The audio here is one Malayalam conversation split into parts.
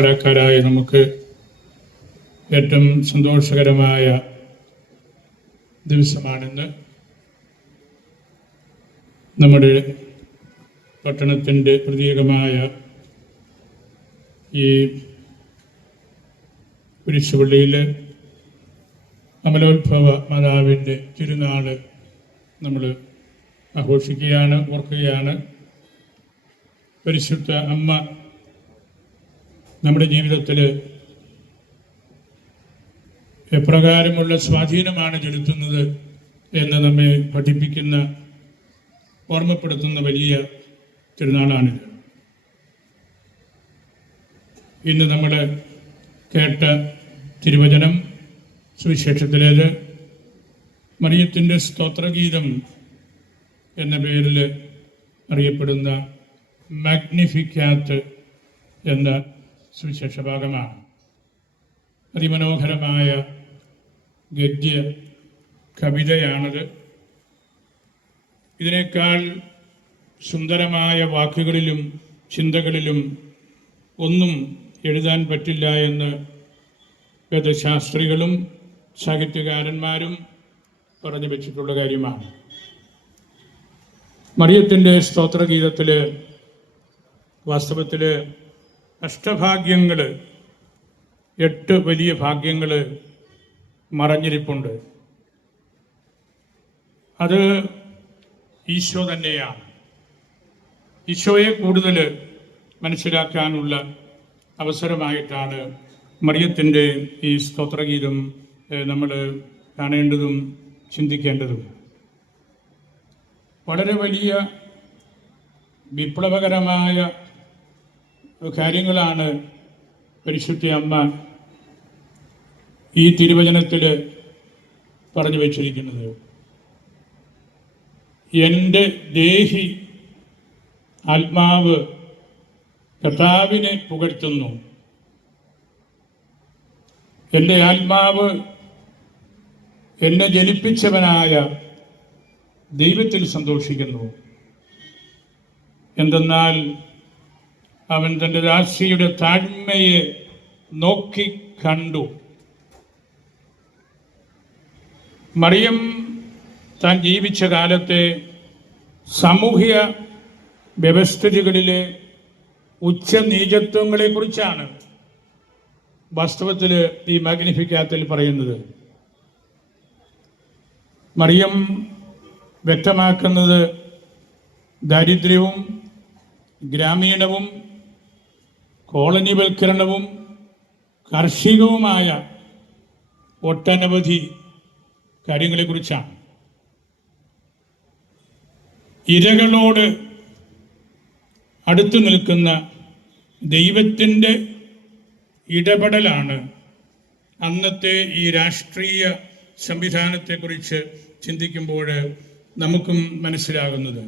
കലാകാരായ നമുക്ക് ഏറ്റവും സന്തോഷകരമായ ദിവസമാണെന്ന്. നമ്മുടെ പട്ടണത്തിൻ്റെ പ്രത്യേകമായ ഈ കുരിശുപള്ളിയിൽ അമലോത്ഭവ മാതാവിൻ്റെ തിരുനാൾ നമ്മൾ ആഘോഷിക്കുകയാണ്, ഓർക്കുകയാണ്. പരിശുദ്ധ അമ്മ നമ്മുടെ ജീവിതത്തിൽ എപ്രകാരമുള്ള സ്വാധീനമാണ് ചെലുത്തുന്നത് എന്ന് നമ്മെ പഠിപ്പിക്കുന്ന, ഓർമ്മപ്പെടുത്തുന്ന വലിയ തിരുനാളാണിത്. ഇന്ന് നമ്മൾ കേട്ട തിരുവചനം സുവിശേഷത്തിലേത് മറിയത്തിൻ്റെ സ്തോത്രഗീതം എന്ന പേരിൽ അറിയപ്പെടുന്ന മാഗ്നിഫിക്കാറ്റ് എന്ന സുവിശേഷ ഭാഗമാണ്. അതിമനോഹരമായ ഗദ്യ കവിതയാണത്. ഇതിനേക്കാൾ സുന്ദരമായ വാക്കുകളിലും ചിന്തകളിലും ഒന്നും എഴുതാൻ പറ്റില്ല എന്ന് വേദശാസ്ത്രികളും സാഹിത്യകാരന്മാരും പറഞ്ഞു വെച്ചിട്ടുള്ള കാര്യമാണ്. മറിയത്തിൻ്റെ സ്തോത്രഗീതത്തിൽ വാസ്തവത്തിൽ അഷ്ടഭാഗ്യങ്ങൾ, 8 വലിയ ഭാഗ്യങ്ങൾ മറഞ്ഞിരിപ്പുണ്ട്. അത് ഈശോ തന്നെയാണ്. ഈശോയെ കൂടുതൽ മനസ്സിലാക്കാനുള്ള അവസരമായിട്ടാണ് മറിയത്തിൻ്റെ ഈ സ്തോത്രഗീതം നമ്മൾ കാണേണ്ടതും ചിന്തിക്കേണ്ടതും. വളരെ വലിയ വിപ്ലവകരമായ കാര്യങ്ങളാണ് പരിശുദ്ധ അമ്മ ഈ തിരുവചനത്തിൽ പറഞ്ഞു വച്ചിരിക്കുന്നത്. എൻ്റെ ദേഹി ആത്മാവ് കർത്താവിനെ പുകഴ്ത്തുന്നു, എൻ്റെ ആത്മാവ് എന്നെ ജനിപ്പിച്ചവനായ ദൈവത്തിൽ സന്തോഷിക്കുന്നു. എന്തെന്നാൽ അവൻ തൻ്റെ ദാസിയുടെ താഴ്മയെ നോക്കി കണ്ടു. മറിയം താൻ ജീവിച്ച കാലത്തെ സാമൂഹ്യ വ്യവസ്ഥിതികളിലെ ഉച്ചനീചത്വങ്ങളെക്കുറിച്ചാണ് വാസ്തവത്തിൽ ഈ മാഗ്നിഫിക്കാത്തിൽ പറയുന്നത്. മറിയം വ്യക്തമാക്കുന്നത് ദാരിദ്ര്യവും ഗ്രാമീണവും കോളനിവൽക്കരണവും കാർഷികവുമായ ഒട്ടനവധി കാര്യങ്ങളെക്കുറിച്ചാണ്. ഇരകളോട് അടുത്തു നിൽക്കുന്ന ദൈവത്തിൻ്റെ ഇടപെടലാണ് അന്നത്തെ ഈ രാഷ്ട്രീയ സംവിധാനത്തെക്കുറിച്ച് ചിന്തിക്കുമ്പോൾ നമുക്കും മനസ്സിലാകുന്നത്.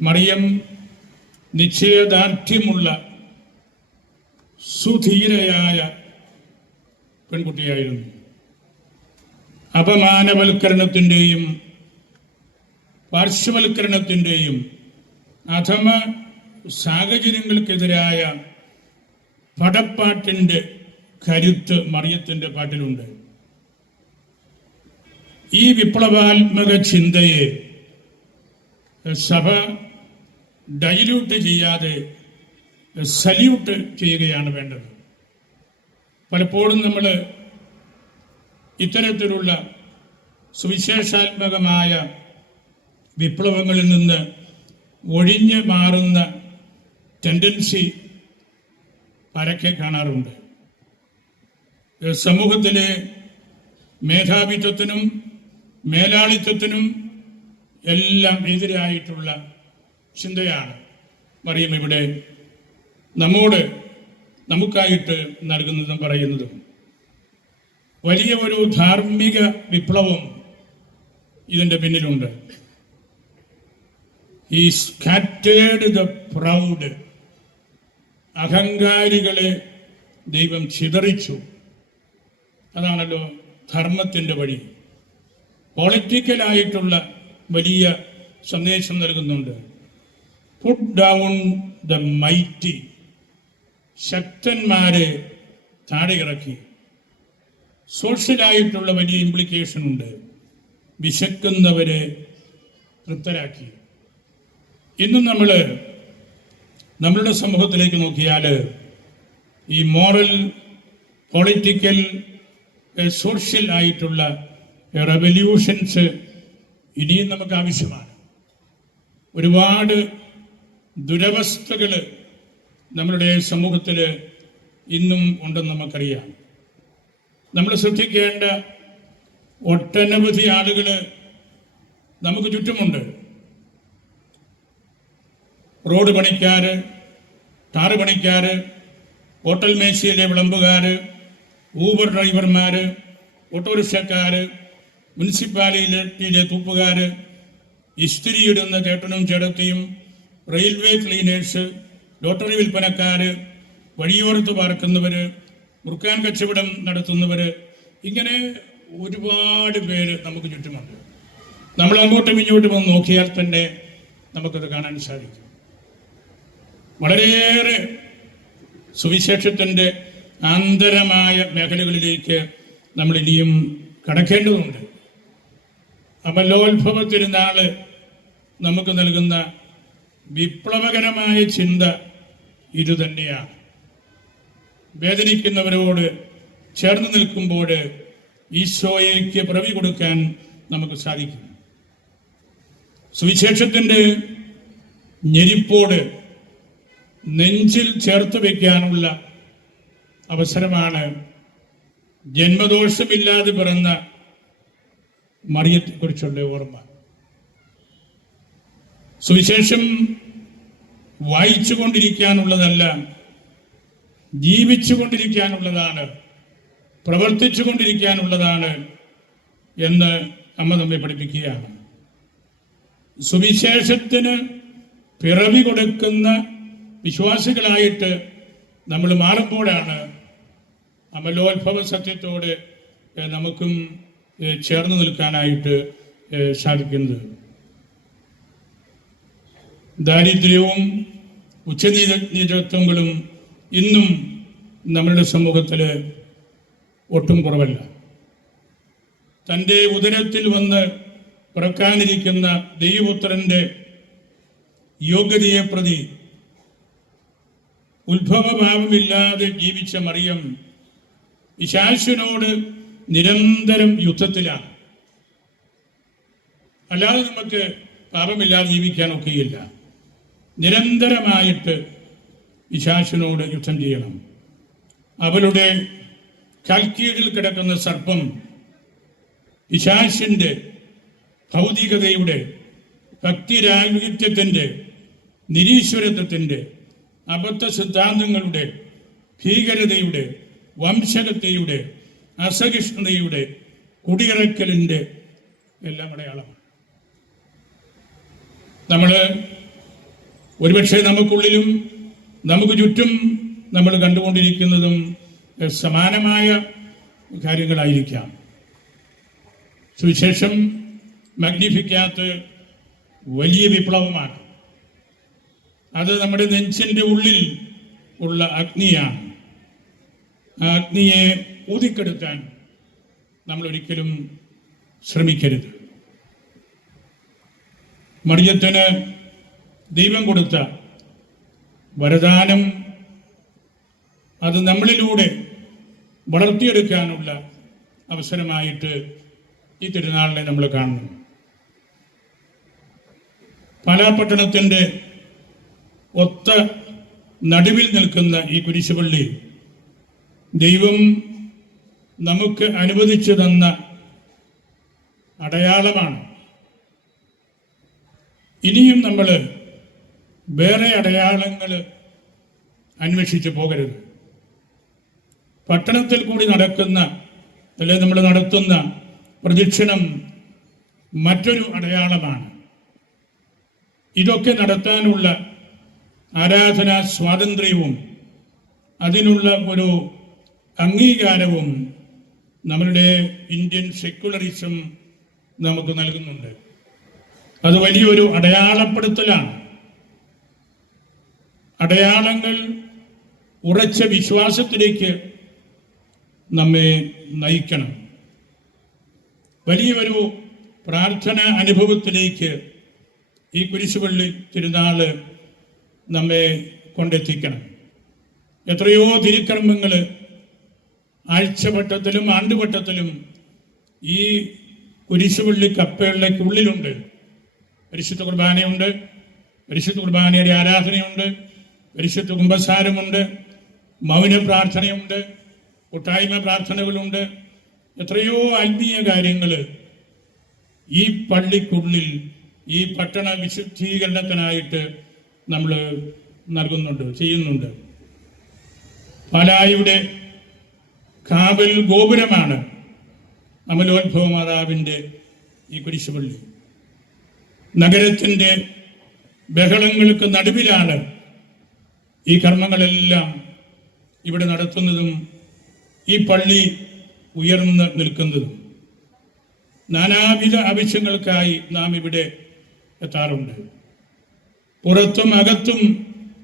മറിയം നിശ്ചയദാർഢ്യമുള്ള സുധീരയായ പെൺകുട്ടിയായിരുന്നു. അപമാനവൽക്കരണത്തിൻ്റെയും പാർശ്വവൽക്കരണത്തിൻ്റെയും അധമ സാഹചര്യങ്ങൾക്കെതിരായ പടപ്പാട്ടിൻ്റെ കരുത്ത് മറിയത്തിൻ്റെ പാട്ടിലുണ്ട്. ഈ വിപ്ലവാത്മക ചിന്തയെ സഭ ഡൈല്യൂട്ട് ചെയ്യാതെ സല്യൂട്ട് ചെയ്യുകയാണ് വേണ്ടത്. പലപ്പോഴും നമ്മൾ ഇത്തരത്തിലുള്ള സുവിശേഷാത്മകമായ വിപ്ലവങ്ങളിൽ നിന്ന് ഒഴിഞ്ഞു മാറുന്ന ടെൻഡൻസി പരക്കെ കാണാറുണ്ട്. സമൂഹത്തിലെ മേധാവിത്വത്തിനും മേലാളിത്വത്തിനും എല്ലാം എതിരായിട്ടുള്ള ചിന്തയാണ് മറിയം ഇവിടെ നമുക്കായിട്ട് നൽകുന്നതും പറയുന്നതും. വലിയ ഒരു ധാർമ്മിക വിപ്ലവം ഇതിൻ്റെ പിന്നിലുണ്ട്. ഈ സ്കാറ്റേർഡ് ദ പ്രൗഡ്, അഹങ്കാരികളെ ദൈവം ചിതറിച്ചു. അതാണല്ലോ ധർമ്മത്തിൻ്റെ വഴി. പൊളിറ്റിക്കലായിട്ടുള്ള വലിയ സന്ദേശം നൽകുന്നുണ്ട്. പുട്ട് ഡൗൺ ദ മൈറ്റി, ശക്തന്മാരെ താഴെ ഇറക്കി. സോഷ്യലായിട്ടുള്ള വലിയ ഇംപ്ലിക്കേഷൻ ഉണ്ട്. വിശക്കുന്നവരെ തൃപ്തരാക്കി. ഇന്നും നമ്മളുടെ സമൂഹത്തിലേക്ക് നോക്കിയാൽ ഈ മോറൽ, പൊളിറ്റിക്കൽ, സോഷ്യൽ ആയിട്ടുള്ള റെവല്യൂഷൻസ് ഇനിയും നമുക്ക് ആവശ്യമാണ്. ഒരുപാട് ദുരവസ്ഥകൾ നമ്മളുടെ സമൂഹത്തിൽ ഇന്നും ഉണ്ടെന്ന് നമുക്കറിയാം. നമ്മൾ ശ്രദ്ധിക്കേണ്ട ഒട്ടനവധി ആളുകൾ നമുക്ക് ചുറ്റുമുണ്ട്. റോഡ് പണിക്കാർ, ടാറ് പണിക്കാർ, ഹോട്ടൽ മേശയിലെ വിളമ്പുകാർ, ഊബർ ഡ്രൈവർമാർ, ഓട്ടോറിക്ഷക്കാർ, മുനിസിപ്പാലിറ്റിയിലെ തൂപ്പുകാർ, ഇസ്തിരിയിടുന്ന ചേട്ടനും ചേട്ടത്തിയും, റെയിൽവേ ക്ലീനേഴ്സ്, ലോട്ടറി വിൽപ്പനക്കാർ, വഴിയോരത്ത് പാർക്കുന്നവർ, മുറുക്കാൻ കച്ചവടം നടത്തുന്നവർ, ഇങ്ങനെ ഒരുപാട് പേര് നമുക്ക് ചുറ്റുമുണ്ട്. നമ്മൾ അങ്ങോട്ടും ഇങ്ങോട്ടും ഒന്ന് നോക്കിയാൽ തന്നെ നമുക്കത് കാണാൻ സാധിക്കും. വളരെയേറെ സുവിശേഷത്തിൻ്റെ ആന്തരമായ മേഖലകളിലേക്ക് നമ്മൾ ഇനിയും കടക്കേണ്ടതുണ്ട്. അമലോത്ഭവ തിരുനാൾ നമുക്ക് നൽകുന്ന വിപ്ലവകരമായ ചിന്ത ഇതുതന്നെയാണ്. വേദനിക്കുന്നവരോട് ചേർന്ന് നിൽക്കുമ്പോൾ ഈശോയ്ക്ക് പിറവി കൊടുക്കാൻ നമുക്ക് സാധിക്കും. സുവിശേഷത്തിൻ്റെ ഞെരിപ്പോട് നെഞ്ചിൽ ചേർത്ത് വയ്ക്കാനുള്ള അവസരമാണ് ജന്മദോഷമില്ലാതെ പിറന്ന മറിയത്തെക്കുറിച്ചുള്ള ഓർമ്മ. സുവിശേഷം വായിച്ചു കൊണ്ടിരിക്കാനുള്ളതല്ല, ജീവിച്ചു കൊണ്ടിരിക്കാനുള്ളതാണ്, പ്രവർത്തിച്ചു കൊണ്ടിരിക്കാനുള്ളതാണ് എന്ന് അമ്മ നമ്മെ പഠിപ്പിക്കുകയാണ്. സുവിശേഷത്തിന് പിറവി കൊടുക്കുന്ന വിശ്വാസികളായിട്ട് നമ്മൾ മാറുമ്പോഴാണ് അമലോത്ഭവ സത്യത്തോട് നമുക്കും ചേർന്ന് നിൽക്കാനായിട്ട് സാധിക്കുന്നത്. ദാരിദ്ര്യവും ഉച്ചനീചത്വങ്ങളും ഇന്നും നമ്മളുടെ സമൂഹത്തിൽ ഒട്ടും കുറവല്ല. തൻ്റെ ഉദരത്തിൽ വന്ന് പിറക്കാനിരിക്കുന്ന ദൈവപുത്രൻ്റെ യോഗ്യതയെ പ്രതി ഉത്ഭവഭാവമില്ലാതെ ജീവിച്ച മറിയം പിശാചിനോട് നിരന്തരം യുദ്ധത്തിലാണ്. അല്ലാതെ നമുക്ക് പാപമില്ലാതെ ജീവിക്കാൻ ഒക്കെയില്ല. നിരന്തരമായിട്ട് പിശാചിനോട് യുദ്ധം ചെയ്യണം. അവളുടെ കാൽക്കീഴിൽ കിടക്കുന്ന സർപ്പം പിശാചിൻ്റെ ഭൗതികതയുടെ, ഭക്തിരാഹിത്യത്തിൻ്റെ, നിരീശ്വരത്വത്തിൻ്റെ, അബദ്ധ സിദ്ധാന്തങ്ങളുടെ, ഭീകരതയുടെ, വംശകതയുടെ, അസഹിഷ്ണുതയുടെ, കുടിയിറക്കലിൻ്റെ എല്ലാം അടയാളമാണ്. നമ്മൾ ഒരുപക്ഷെ നമുക്കുള്ളിലും നമുക്ക് ചുറ്റും നമ്മൾ കണ്ടുകൊണ്ടിരിക്കുന്നതും സമാനമായ കാര്യങ്ങളായിരിക്കാം. സുവിശേഷം മാഗ്നിഫിക്കാത്ത വലിയ വിപ്ലവമാണ്. അത് നമ്മുടെ നെഞ്ചിൻ്റെ ഉള്ളിൽ ഉള്ള അഗ്നിയാണ്. ആ അഗ്നിയെ ഊതിക്കെടുത്താൻ നമ്മൾ ഒരിക്കലും ശ്രമിക്കരുത്. മറിയത്തിന് ദൈവം കൊടുത്ത വരദാനം അത് നമ്മളിലൂടെ വളർത്തിയെടുക്കാനുള്ള അവസരമായിട്ട് ഈ തിരുനാളിനെ നമ്മൾ കാണുന്നു. പാലാപട്ടണത്തിൻ്റെ ഒത്ത നടുവിൽ നിൽക്കുന്ന ഈ കുരിശുപള്ളി ദൈവം നമുക്ക് അനുവദിച്ചു തന്ന അടയാളമാണ്. ഇനിയും നമ്മൾ വേറെ അടയാളങ്ങൾ അന്വേഷിച്ച് പോകരുത്. പട്ടണത്തിൽ കൂടി നടക്കുന്ന അല്ലെങ്കിൽ നമ്മൾ നടത്തുന്ന പ്രദക്ഷിണം മറ്റൊരു അടയാളമാണ്. ഇതൊക്കെ നടത്താനുള്ള ആരാധനാ സ്വാതന്ത്ര്യവും അതിനുള്ള ഒരു അംഗീകാരവും നമ്മളുടെ ഇന്ത്യൻ സെക്യുലറിസം നമുക്ക് നൽകുന്നുണ്ട്. അത് വലിയൊരു അടയാളപ്പെടുത്തലാണ്. അടയാളങ്ങൾ ഉറച്ച വിശ്വാസത്തിലേക്ക് നമ്മെ നയിക്കണം. വലിയൊരു പ്രാർത്ഥന അനുഭവത്തിലേക്ക് ഈ കുരിശുപള്ളി തിരുനാള് നമ്മെ കൊണ്ടെത്തിക്കണം. എത്രയോ തിരുക്കർമ്മങ്ങൾ ആഴ്ചവട്ടത്തിലും ആണ്ടുവട്ടത്തിലും ഈ കുരിശുപള്ളി കപ്പേളിലേക്കുള്ളിലുണ്ട്. പരിശുദ്ധ കുർബാനയുണ്ട്, പരിശുദ്ധ കുർബാനയുടെ ആരാധനയുണ്ട്, പരിശുദ്ധ കുമ്പസാരമുണ്ട്, മൗന പ്രാർത്ഥനയുണ്ട്, കൂട്ടായ്മ പ്രാർത്ഥനകളുണ്ട്. എത്രയോ ആത്മീയ കാര്യങ്ങൾ ഈ പള്ളിക്കുള്ളിൽ ഈ പട്ടണ വിശുദ്ധീകരണത്തിനായിട്ട് നമ്മൾ നൽകുന്നുണ്ട്, ചെയ്യുന്നുണ്ട്. പാലായുടെ കാവൽ ഗോപുരമാണ് അമലോത്ഭവ മാതാവിൻ്റെ ഈ കുരിശുപള്ളി. നഗരത്തിൻ്റെ ബഹളങ്ങൾക്ക് നടുവിലാണ് ഈ കർമ്മങ്ങളെല്ലാം ഇവിടെ നടത്തുന്നതും ഈ പള്ളി ഉയർന്നു നിൽക്കുന്നതും. നാനാവിധ ആവശ്യങ്ങൾക്കായി നാം ഇവിടെ എത്താറുണ്ട്. പുറത്തും അകത്തും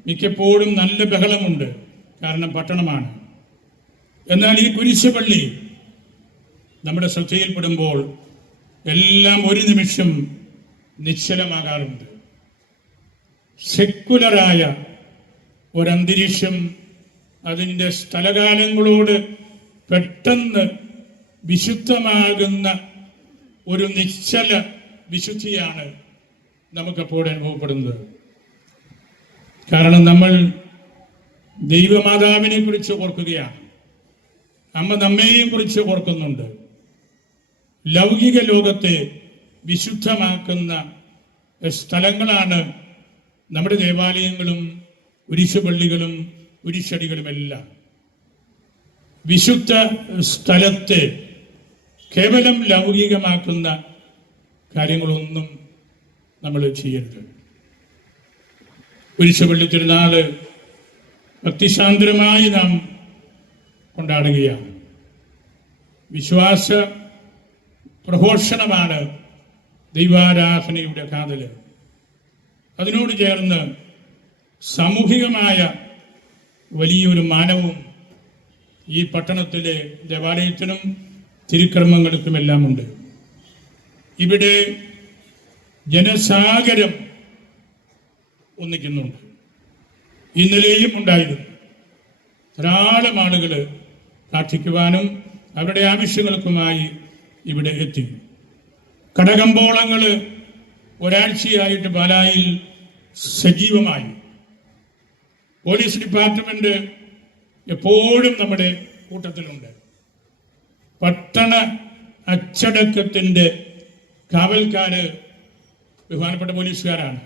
മിക്കപ്പോഴും നല്ല ബഹളമുണ്ട്, കാരണം പട്ടണമാണ്. എന്നാൽ ഈ കുരിശുപള്ളി നമ്മുടെ ശ്രദ്ധയിൽപ്പെടുമ്പോൾ എല്ലാം ഒരു നിമിഷം നിശ്ചലമാകാറുണ്ട്. സെക്കുലറായ ഒരന്തരീക്ഷം അതിൻ്റെ സ്ഥലകാലങ്ങളോട് പെട്ടെന്ന് വിശുദ്ധമാകുന്ന ഒരു നിശ്ചല വിശുദ്ധിയാണ് നമുക്കപ്പോൾ അനുഭവപ്പെടുന്നത്. കാരണം നമ്മൾ ദൈവമാതാവിനെ കുറിച്ച് ഓർക്കുകയാണ്, അമ്മ നമ്മെയും കുറിച്ച് ഓർക്കുന്നുണ്ട്. ലൗകിക ലോകത്തെ വിശുദ്ധമാക്കുന്ന സ്ഥലങ്ങളാണ് നമ്മുടെ ദേവാലയങ്ങളും കുരിശുപള്ളികളും കുരിശടികളുമെല്ലാം. വിശുദ്ധ സ്ഥലത്തെ കേവലം ലൗകികമാക്കുന്ന കാര്യങ്ങളൊന്നും നമ്മൾ ചെയ്യരുത്. കുരിശുപള്ളി തിരുനാള് ഭക്തിസാന്ദ്രമായി നാം കൊണ്ടാടുകയാണ്. വിശ്വാസ പ്രഘോഷണമാണ് ദൈവാരാധനയുടെ കാതല്. അതിനോട് ചേർന്ന് സാമൂഹികമായ വലിയൊരു മാനവും ഈ പട്ടണത്തിലെ ദേവാലയത്തിനും തിരുക്കർമ്മങ്ങൾക്കുമെല്ലാം ഉണ്ട്. ഇവിടെ ജനസാഗരം ഒന്നിക്കുന്നുണ്ട്. ഇന്നലെയും ഉണ്ടായിരുന്നു. ധാരാളം ആളുകൾ പ്രാർത്ഥിക്കുവാനും അവരുടെ ആവശ്യങ്ങൾക്കുമായി ഇവിടെ എത്തി. കടകമ്പോളങ്ങൾ ഒരാഴ്ചയായിട്ട് പാലായിൽ സജീവമായി. പോലീസ് ഡിപ്പാർട്ട്മെന്റ് എപ്പോഴും നമ്മുടെ കൂട്ടത്തിലുണ്ട്. പട്ടണ അച്ചടക്കത്തിൻ്റെ കാവൽക്കാര് ബഹുമാനപ്പെട്ട പോലീസുകാരാണ്.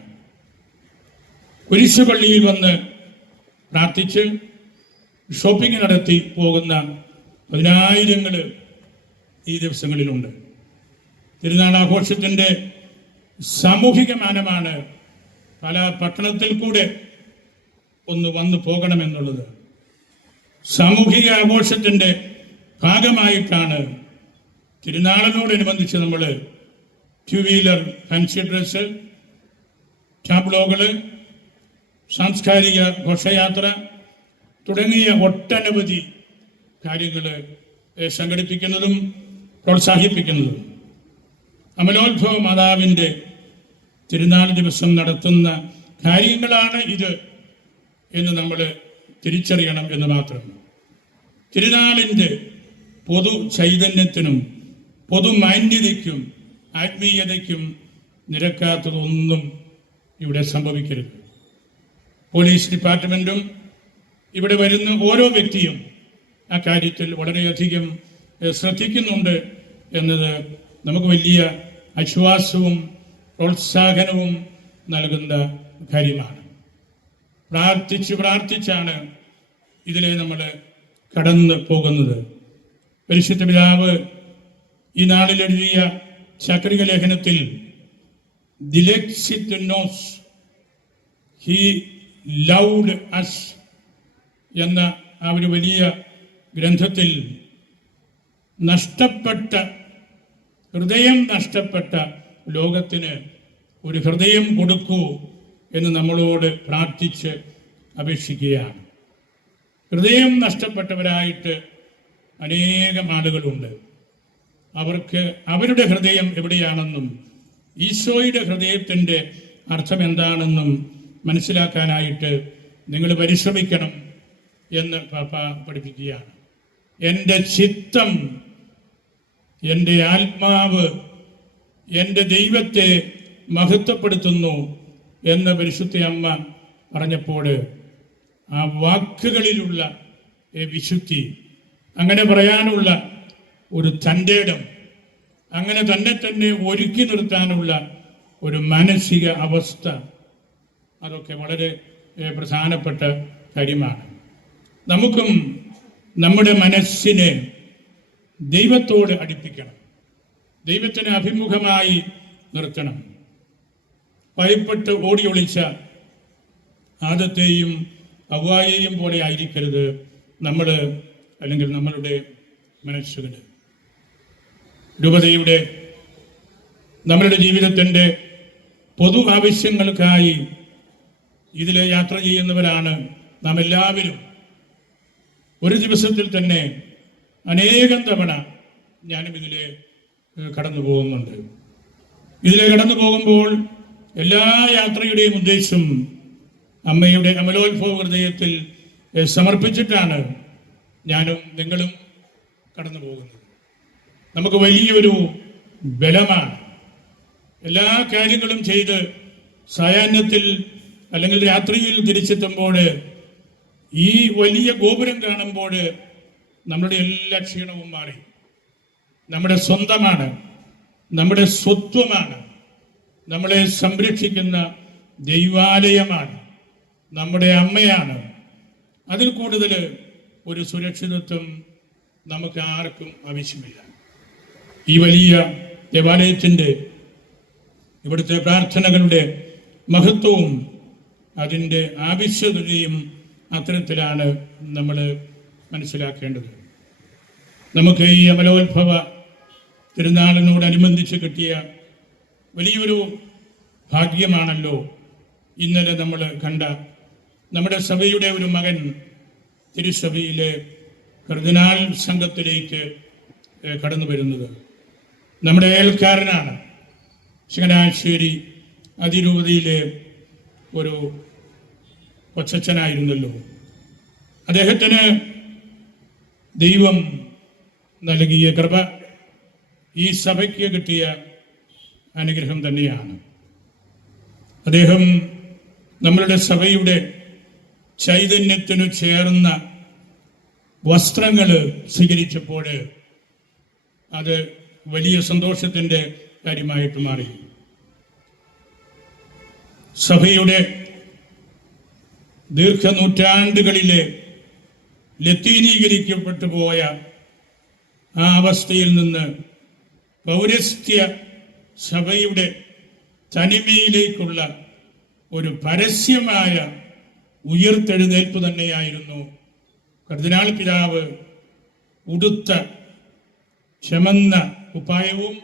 കുരിശുപള്ളിയിൽ വന്ന് പ്രാർത്ഥിച്ച് ഷോപ്പിംഗ് നടത്തി പോകുന്ന പതിനായിരങ്ങൾ ഈ ദിവസങ്ങളിലുണ്ട്. തിരുനാളാഘോഷത്തിൻ്റെ സാമൂഹിക മാനമാണ് പല പട്ടണത്തിൽ കൂടെ ഒന്ന് വന്നു പോകണമെന്നുള്ളത്. സാമൂഹിക ആഘോഷത്തിൻ്റെ ഭാഗമായിട്ടാണ് തിരുനാളിനോടനുബന്ധിച്ച് നമ്മൾ ടു വീലർ, ഫാൻസി ഡ്രസ്, ടാബ്ലോകൾ, സാംസ്കാരിക ഘോഷയാത്ര തുടങ്ങിയ ഒട്ടനവധി കാര്യങ്ങൾ സംഘടിപ്പിക്കുന്നതും പ്രോത്സാഹിപ്പിക്കുന്നതും. അമലോത്ഭവ മാതാവിൻ്റെ തിരുനാൾ ദിവസം നടത്തുന്ന കാര്യങ്ങളാണ് ഇത് എന്ന് നമ്മൾ തിരിച്ചറിയണം എന്ന് മാത്രം. തിരുനാളിൻ്റെ പൊതു ചൈതന്യത്തിനും പൊതുമാന്യതയ്ക്കും ആത്മീയതയ്ക്കും നിരക്കാത്തതൊന്നും ഇവിടെ സംഭവിക്കരുത്. പോലീസ് ഡിപ്പാർട്ട്മെൻറ്റും ഇവിടെ വരുന്ന ഓരോ വ്യക്തിയും ആ കാര്യത്തിൽ വളരെയധികം ശ്രദ്ധിക്കുന്നുണ്ട് എന്നത് നമുക്ക് വലിയ ആശ്വാസവും പ്രോത്സാഹനവും നൽകുന്ന കാര്യമാണ്. പ്രാർത്ഥിച്ചാണ് ഇതിലെ നമ്മൾ കടന്നു പോകുന്നത്. പരിശുദ്ധ പിതാവ് ഈ നാളിൽ എഴുതിയ ചാക്രിക ലേഖനത്തിൽ ദിലെക്സിത് നോസ് ഹി ലൗഡ് അസ് എന്ന ആ ഒരു വലിയ ഗ്രന്ഥത്തിൽ ഹൃദയം നഷ്ടപ്പെട്ട ലോകത്തിന് ഒരു ഹൃദയം കൊടുക്കൂ എന്ന് നമ്മളോട് പ്രാർത്ഥിച്ച് അപേക്ഷിക്കുകയാണ്. ഹൃദയം നഷ്ടപ്പെട്ടവരായിട്ട് അനേകം ആളുകളുണ്ട്. അവർക്ക് അവരുടെ ഹൃദയം എവിടെയാണെന്നും ഈശോയുടെ ഹൃദയത്തിൻ്റെ അർത്ഥം എന്താണെന്നും മനസ്സിലാക്കാനായിട്ട് നിങ്ങൾ പരിശ്രമിക്കണം എന്ന് പാപ്പ പഠിപ്പിക്കുകയാണ്. എൻ്റെ ചിത്തം, എൻ്റെ ആത്മാവ് എൻ്റെ ദൈവത്തെ മഹത്വപ്പെടുത്തുന്നു എന്ന് പരിശുദ്ധ അമ്മ പറഞ്ഞപ്പോൾ ആ വാക്കുകളിലുള്ള വിശുദ്ധി, അങ്ങനെ പറയാനുള്ള ഒരു തൻ്റെ ഇടം, അങ്ങനെ തന്നെ ഒരുക്കി നിർത്താനുള്ള ഒരു മാനസിക അവസ്ഥ, അതൊക്കെ വളരെ പ്രധാനപ്പെട്ട കാര്യമാണ്. നമുക്കും നമ്മുടെ മനസ്സിനെ ദൈവത്തോട് അടുപ്പിക്കണം, ദൈവത്തിന് അഭിമുഖമായി നിർത്തണം. ഭയപ്പെട്ട് ഓടി ഒളിച്ച ആദത്തെയും ഹവ്വായെയും പോലെ ആയിരിക്കരുത് നമ്മൾ, അല്ലെങ്കിൽ നമ്മളുടെ മനസ്സുകൾ. രൂപതയുടെ നമ്മളുടെ ജീവിതത്തിൻ്റെ പൊതു ആവശ്യങ്ങൾക്കായി ഇതിൽ യാത്ര ചെയ്യുന്നവരാണ് നാം എല്ലാവരും. ഒരു ദിവസത്തിൽ തന്നെ അനേകം തവണ ഞാനും ഇതിലെ കടന്നു പോകുന്നുണ്ട്. ഇതിലെ കടന്നു പോകുമ്പോൾ എല്ലാ യാത്രയുടെയും ഉദ്ദേശം അമ്മയുടെ അമലോത്ഭവ ഹൃദയത്തിൽ സമർപ്പിച്ചിട്ടാണ് ഞാനും നിങ്ങളും കടന്നു പോകുന്നത്. നമുക്ക് വലിയൊരു ബലമാണ്. എല്ലാ കാര്യങ്ങളും ചെയ്ത് സായാഹ്നത്തിൽ അല്ലെങ്കിൽ രാത്രിയിൽ തിരിച്ചെത്തുമ്പോൾ ഈ വലിയ ഗോപുരം കാണുമ്പോൾ നമ്മുടെ എല്ലാ ക്ഷീണവും മാറി. നമ്മുടെ സ്വന്തമാണ്, നമ്മുടെ സ്വത്വമാണ്, നമ്മളെ സംരക്ഷിക്കുന്ന ദൈവാലയമാണ്, നമ്മുടെ അമ്മയാണ്. അതിൽ കൂടുതൽ ഒരു സുരക്ഷിതത്വം നമുക്ക് ആർക്കും ആവശ്യമില്ല. ഈ വലിയ ദേവാലയത്തിൻ്റെ ഇവിടുത്തെ പ്രാർത്ഥനകളുടെ മഹത്വവും അതിൻ്റെ ആവശ്യകതയും അത്തരത്തിലാണ് നമ്മൾ മനസ്സിലാക്കേണ്ടത്. നമുക്ക് ഈ അമലോത്ഭവ തിരുനാളിനോടനുബന്ധിച്ച് കിട്ടിയ വലിയൊരു ഭാഗ്യമാണല്ലോ ഇന്നലെ നമ്മൾ കണ്ട നമ്മുടെ സഭയുടെ ഒരു മകൻ തിരുസഭയിലെ കർദിനാൾ സംഘത്തിലേക്ക് കടന്നു വരുന്നത്. നമ്മുടെ അയൽക്കാരനാണ്. ചങ്ങനാശ്ശേരി അതിരൂപതയിലെ ഒരു കൊച്ചച്ഛനായിരുന്നല്ലോ. അദ്ദേഹത്തിന് ദൈവം നൽകിയ കൃപ ഈ സഭയ്ക്ക് കിട്ടിയ അനുഗ്രഹം തന്നെയാണ്. അദ്ദേഹം നമ്മളുടെ സഭയുടെ ചൈതന്യത്തിനു ചേർന്ന വസ്ത്രങ്ങൾ സ്വീകരിച്ചപ്പോൾ അത് വലിയ സന്തോഷത്തിൻ്റെ കാര്യമായിട്ട് മാറി. സഭയുടെ ദീർഘനൂറ്റാണ്ടുകളിലെ ലത്തീനീകരിക്കപ്പെട്ടു പോയ ആ അവസ്ഥയിൽ നിന്ന് പൗരസ്ത്യ സഭയുടെ തനിമയിലേക്കുള്ള ഒരു പരസ്യമായ ഉയർത്തെഴുന്നേൽപ്പ് തന്നെയായിരുന്നു കർദിനാൾ പിതാവ് ഉടുത്ത ചുമന്ന കുപ്പായവും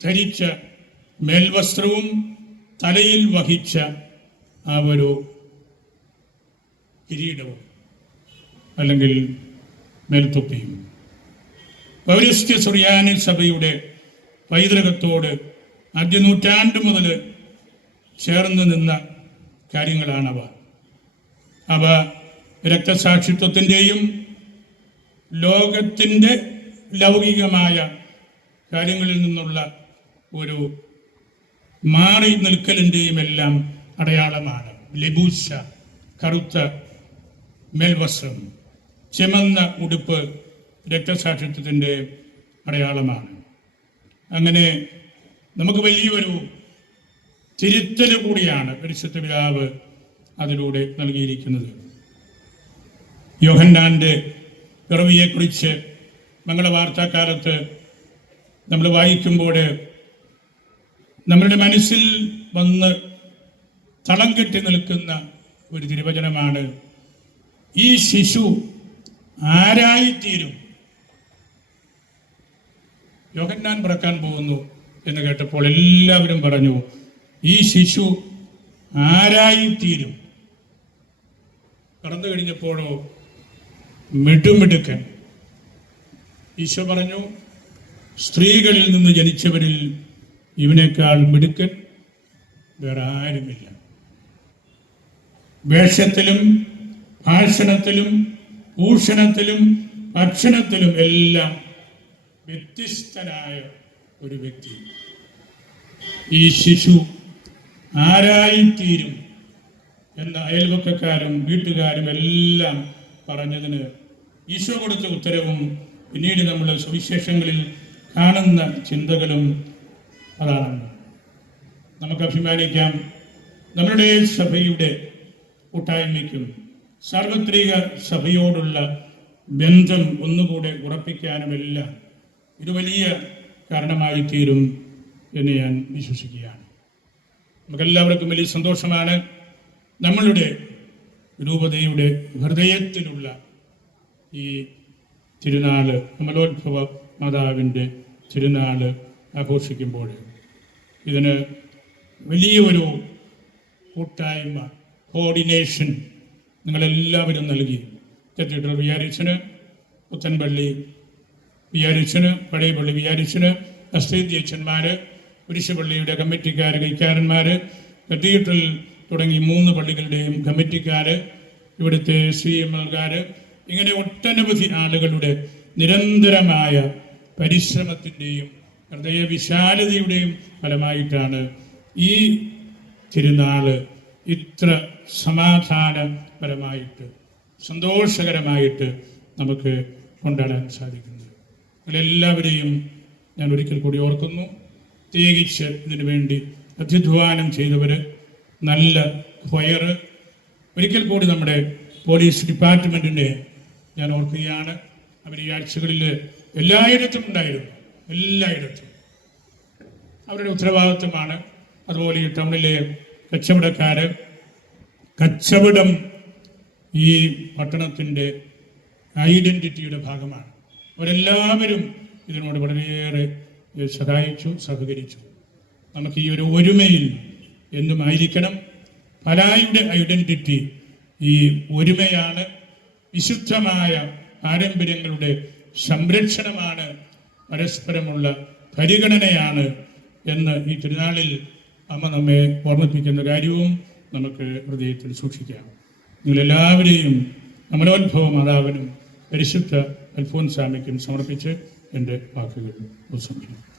ധരിച്ച മേൽവസ്ത്രവും തലയിൽ വഹിച്ച ആ ഒരു കിരീടവും അല്ലെങ്കിൽ മേൽത്തൊപ്പിയും. പൗരസ്ത്യ സുറിയാനി സഭയുടെ പൈതൃകത്തോട് ആദ്യ നൂറ്റാണ്ട് മുതൽ ചേർന്ന് നിന്ന കാര്യങ്ങളാണവ. അവ രക്തസാക്ഷിത്വത്തിൻ്റെയും ലോകത്തിൻ്റെ ലൗകികമായ കാര്യങ്ങളിൽ നിന്നുള്ള ഒരു മാറി നിൽക്കലിൻ്റെയും എല്ലാം അടയാളമാണ്. ലബൂശ, കറുത്ത മേൽവസ്ത്രം, ചുമന്ന ഉടുപ്പ് രക്തസാക്ഷിത്വത്തിൻ്റെ അടയാളമാണ്. അങ്ങനെ നമുക്ക് വലിയൊരു തിരുത്തൽ കൂടിയാണ് പരിശുദ്ധ പിതാവ് അതിലൂടെ നൽകിയിരിക്കുന്നത്. യോഹന്നാൻ്റെ പിറവിയെക്കുറിച്ച് മംഗളവാർത്താക്കാലത്ത് നമ്മൾ വായിക്കുമ്പോൾ നമ്മളുടെ മനസ്സിൽ വന്ന് തളം കെട്ടി നിൽക്കുന്ന ഒരു തിരുവചനമാണ്, ഈ ശിശു ആരായിത്തീരും. യോഹന്നാൻ പിറക്കാൻ പോകുന്നു എന്ന് കേട്ടപ്പോൾ എല്ലാവരും പറഞ്ഞു, ഈ ശിശു ആരായിത്തീരും. പിറന്നു കഴിഞ്ഞപ്പോഴോ മിടുമിടുക്കൻ. ഈശോ പറഞ്ഞു, സ്ത്രീകളിൽ നിന്ന് ജനിച്ചവരിൽ ഇവനേക്കാൾ മിടുക്കൻ വേറെ ആരുമില്ല. വേഷത്തിലും ഭാഷണത്തിലും ഭൂഷണത്തിലും ഭക്ഷണത്തിലും എല്ലാം വ്യത്യസ്തനായ ഒരു വ്യക്തി. ഈ ശിശു ആരായിത്തീരും എന്ന അയൽവക്കക്കാരും വീട്ടുകാരും എല്ലാം പറഞ്ഞതിന് ഈശോ കൊടുത്ത ഉത്തരവും പിന്നീട് നമ്മൾ സുവിശേഷങ്ങളിൽ കാണുന്ന ചിന്തകളും അതാണ്. നമുക്ക് അഭിമാനിക്കാം, നമ്മളുടെ സഭയുടെ കൂട്ടായ്മയ്ക്കും സാർവത്രിക സഭയോടുള്ള ബന്ധം ഒന്നുകൂടെ ഉറപ്പിക്കാനുമെല്ലാം ഇത് വലിയ കാരണമായി തീരും എന്ന് ഞാൻ വിശ്വസിക്കുകയാണ്. നമുക്കെല്ലാവർക്കും വലിയ സന്തോഷമാണ് നമ്മളുടെ രൂപതയുടെ ഹൃദയത്തിലുള്ള ഈ തിരുനാള്, കമലോത്ഭവ മാതാവിൻ്റെ തിരുനാള് ആഘോഷിക്കുമ്പോൾ ഇതിന് വലിയൊരു കൂട്ടായ്മ, കോർഡിനേഷൻ നിങ്ങളെല്ലാവരും നൽകി. കത്തീഡ്രൽ വികാരിച്ചന്, പുത്തൻപള്ളി വികാരിച്ചന്, പഴയപള്ളി വികാരിച്ചന്, അസ്തേദ്യച്ചന്മാർ, കുരിശുപള്ളിയുടെ കമ്മിറ്റിക്കാർ, കൈക്കാരന്മാർ, കത്തീഡ്രൽ തുടങ്ങി 3 പള്ളികളുടെയും കമ്മിറ്റിക്കാർ, ഇവിടുത്തെ CMLകാർ, ഇങ്ങനെ ഒട്ടനവധി ആളുകളുടെ നിരന്തരമായ പരിശ്രമത്തിൻ്റെയും ഹൃദയവിശാലതയുടെയും ഫലമായിട്ടാണ് ഈ തിരുനാള് ഇത്ര സമാധാനപരമായിട്ട് സന്തോഷകരമായിട്ട് നമുക്ക് കൊണ്ടാടാൻ സാധിക്കുന്നത്. നിങ്ങളെല്ലാവരെയും ഞാൻ ഒരിക്കൽ കൂടി ഓർക്കുന്നു. പ്രത്യേകിച്ച് ഇതിനു വേണ്ടി അധ്വാനം ചെയ്തവർ, നല്ല ക്വയർ, ഒരിക്കൽ കൂടി നമ്മുടെ പോലീസ് ഡിപ്പാർട്ട്മെൻറ്റിനെ ഞാൻ ഓർക്കുകയാണ്. അവർ ഈ ആഴ്ചകളിൽ എല്ലായിടത്തും ഉണ്ടായിരുന്നു, എല്ലായിടത്തും അവരുടെ ഉത്തരവാദിത്വമാണ്. അതുപോലെ ഈ ടൗണിലെ കച്ചവടക്കാർ, കച്ചവടം ഈ പട്ടണത്തിൻ്റെ ഐഡൻറ്റിറ്റിയുടെ ഭാഗമാണ്. അവരെല്ലാവരും ഇതിനോട് വളരെയേറെ സഹായിച്ചു, സഹകരിച്ചു. നമുക്ക് ഈ ഒരു ഒരുമയിൽ എന്നും ആയിരിക്കണം. പലായുടെ ഐഡൻറ്റിറ്റി ഈ ഒരുമയാണ്, വിശുദ്ധമായ പാരമ്പര്യങ്ങളുടെ സംരക്ഷണമാണ്, പരസ്പരമുള്ള പരിഗണനയാണ് എന്ന് ഈ തിരുനാളിൽ അമ്മ നമ്മെ ഓർമ്മിപ്പിക്കുന്ന കാര്യവും നമുക്ക് ഹൃദയത്തിൽ സൂക്ഷിക്കാം. നിങ്ങളെല്ലാവരെയും കമലോത്ഭവ മാതാവിനും പരിശുദ്ധ അൽഫോൻസാമയ്ക്കും സമർപ്പിച്ച് എൻ്റെ വാക്കുകൾ ഉപസംഹരിക്കുന്നു.